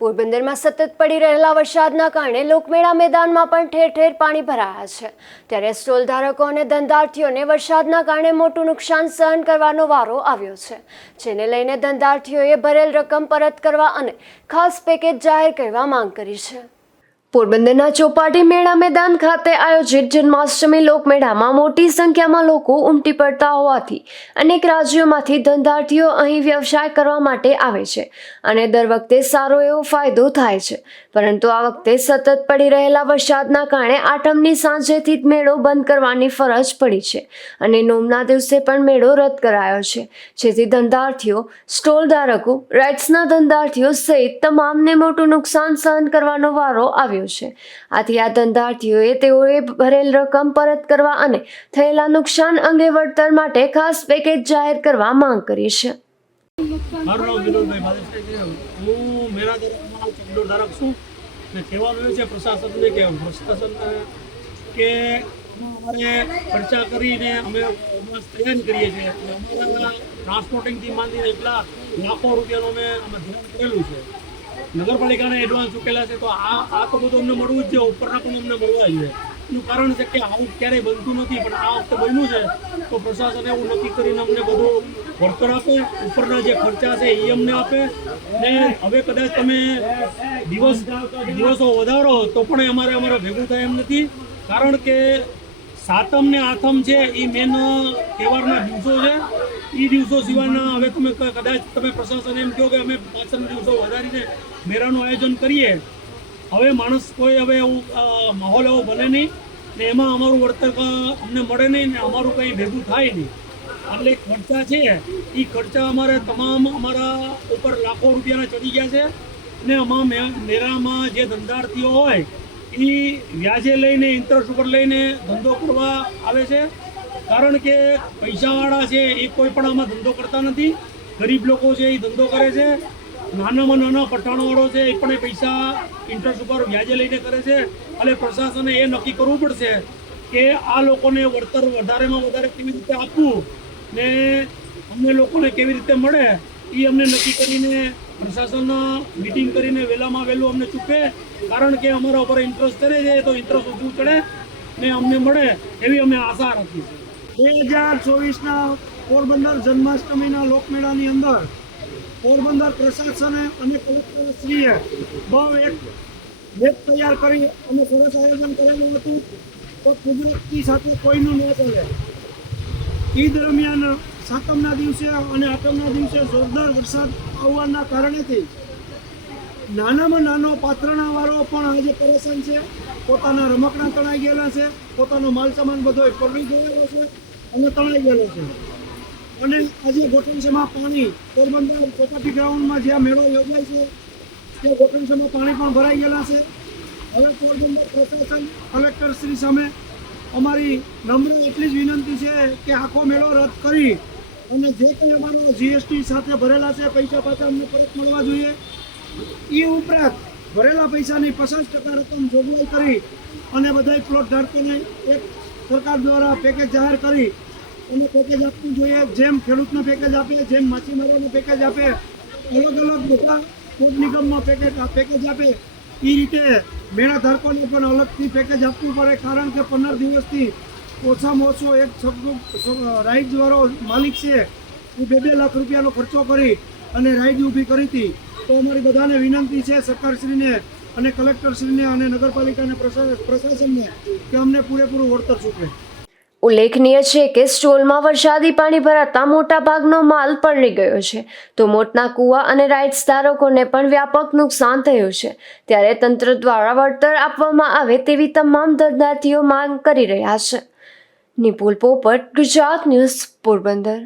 પોરબંદરમાં સતત પડી રહેલા વરસાદના કારણે લોકમેળા મેદાનમાં પણ ઠેર ઠેર પાણી ભરાયા છે. ત્યારે સ્ટોલ ધારકો અને ધંધાર્થીઓને વરસાદના કારણે મોટું નુકસાન સહન કરવાનો વારો આવ્યો છે. જેને લઈને ધંધાર્થીઓએ ભરેલ રકમ પરત કરવા અને ખાસ પેકેજ જાહેર કરવા માંગ કરી છે. પોરબંદરના ચોપાટી મેળા મેદાન ખાતે આયોજિત જન્માષ્ટમી લોકમેળામાં મોટી સંખ્યામાં લોકો ઉમટી પડતા હોવાથી અનેક રાજ્યોમાંથી ધંધાર્થીઓ અહીં વ્યવસાય કરવા માટે આવે છે અને દર વખતે સારો એવો ફાયદો થાય છે. પરંતુ આ વખતે સતત પડી રહેલા વરસાદના કારણે આઠમની સાંજેથી જ મેળો બંધ કરવાની ફરજ પડી છે અને નોમના દિવસે પણ મેળો રદ કરાયો છે. જેથી ધંધાર્થીઓ, સ્ટોલ ધારકો રાઇટ્સના ધંધાર્થીઓ સહિત તમામને મોટું નુકસાન સહન કરવાનો વારો આવ્યો છે. આથી આ ધંધાર્થીઓએ તેઓએ ભરેલ રકમ પરત કરવા અને થયેલા નુકસાન અંગે વળતર માટે ખાસ પેકેજ જાહેર કરવા માંગ કરી છે. મારું નામ માંડીને એટલા લાખો રૂપિયાનું અમે અમે ધ્યાન કરેલું છે. નગરપાલિકાને એડવાન્સ ચૂકેલા છે, તો આ આ તો બધું અમને મળવું જ છે, ઉપરના પણ અમને મળવા જોઈએ એનું કારણ છે કે આવું ક્યારેય બનતું નથી, પણ આ વખતે બન્યું છે, તો પ્રશાસને એવું નક્કી કરીને અમને બધું વળતર આપે, ઉપરના જે ખર્ચા છે એ અમને આપે, ને હવે કદાચ તમે દિવસ દિવસો વધારો, તો પણ અમારે અમારે ભેગું થાય એમ નથી. કારણ કે સાતમ ને આઠમ છે, એ મેન તહેવારના દિવસો છે. એ દિવસો સિવાયના હવે તમે કદાચ તમે પ્રશાસન એમ કહો કે અમે પાછળના દિવસો વધારીને મેળાનું આયોજન કરીએ. હવે માણસ કોઈ હવે એવું માહોલ એવો બને નહીં, ને એમાં અમારું વળતર અમને મળે નહીં ને અમારું કંઈ ભેગું થાય નહીં. એટલે ખર્ચા છે. એ ખર્ચા અમારે તમામ અમારા ઉપર લાખો રૂપિયાના ચડી ગયા છે. ને આમાં મેળામાં જે ધંધાર્થીઓ હોય એ વ્યાજે લઈને ઇન્ટરેસ્ટ ઉપર લઈને ધંધો કરવા આવે છે. કારણ કે પૈસાવાળા છે એ કોઈ પણ આમાં ધંધો કરતા નથી. ગરીબ લોકો છે એ ધંધો કરે છે. નાનામાં નાના પઠાણવાળો છે એ પણ એ પૈસા ઇન્ટરેસ્ટ ઉપર વ્યાજે લઈને કરે છે. અને પ્રશાસને એ નક્કી કરવું પડશે કે આ લોકોને વળતર વધારેમાં વધારે કેવી રીતે આપવું ને અમને લોકોને કેવી રીતે મળે એ અમને નક્કી કરીને પ્રશાસન મિટિંગ કરીને વહેલામાં વહેલું અમને ચૂકે. કારણ કે અમારા ઉપર ઇન્ટરેસ્ટ ચડે છે તો ઇન્ટરેસ્ટ ઓછું ચડે. ને અમને મળે એવી અમે આશા રાખી છે બે હજાર ચોવીસના પોરબંદર જન્માષ્ટમીના લોકમેળાની અંદર પોરબંદર પ્રશાસને અને કલેક્ટરશ્રીએ બહુ એક મેપ તૈયાર કરી અને સરસ આયોજન કરેલું હતું. તો કુદરતની સાથે કોઈનું ન ચાલે. એ દરમિયાન સાતમના દિવસે અને આઠમના દિવસે જોરદાર વરસાદ આવવાના કારણેથી નાનામાં નાનો પાત્રણાવાળો પણ આજે પરેશાન છે, પોતાના રમકડા તણાઈ ગયેલા છે, પોતાનો માલ સામાન બધો પલળી ગયેલો છે અને તણાઈ ગયેલો છે. અને આજે ગોઠણસમાં પાણી, પોરબંદર ચોપાટી ગ્રાઉન્ડમાં જ્યાં મેળો યોજાય છે, ત્યાં ગોઠણસમાં પાણી પણ ભરાઈ ગયેલા છે. હવે પોરબંદર પ્રશાસન કલેક્ટર શ્રી સામે અમારી નમ્ર એટલી જ વિનંતી છે કે આખો મેળો રદ કરી અને જે કંઈ અમારો જીએસટી સાથે ભરેલા છે, પૈસા પાછા અમને પરત મળવા જોઈએ. એ ઉપરાંત ભરેલા પૈસાની પચાસ ટકા રકમ જોગવાઈ કરી અને બધાય પ્લોટ ધારકોને એક સરકાર દ્વારા પેકેજ જાહેર કરી. અને પેકેજ આપવું જોઈએ. જેમ ખેડૂતને પેકેજ આપે જેમ માછીમારોને પેકેજ આપે, અલગ અલગ બધા પોટ નિગમમાં પેકેજ પેકેજ આપે. એ રીતે મેળા ધારકોને પણ અલગથી પેકેજ આપવું પડે, કારણ કે પંદર દિવસથી ઓછામાં ઓછો એક રાઈડવાળો માલિક છે. એ બે બે લાખ રૂપિયાનો ખર્ચો કરી અને રાઈડ ઊભી કરી હતી. તો અમારી બધાને વિનંતી છે સરકારશ્રીને અને કલેક્ટરશ્રીને અને નગરપાલિકાને પ્રશાસનને કે અમને પૂરેપૂરું વળતર ચૂકવે ઉલ્લેખનીય છે કે સ્ટોલમાં વરસાદી પાણી ભરાતા મોટા ભાગનો માલ પલળી ગયો છે. તો મોટના કૂવા અને રાઇટ્સ ધારકોને પણ વ્યાપક નુકસાન થયું છે. ત્યારે તંત્ર દ્વારા વળતર આપવામાં આવે તેવી તમામ ધંધાર્થીઓ માંગ કરી રહ્યા છે. નિપુલ પોપટ, ગુજરાત ન્યૂઝ પોરબંદર.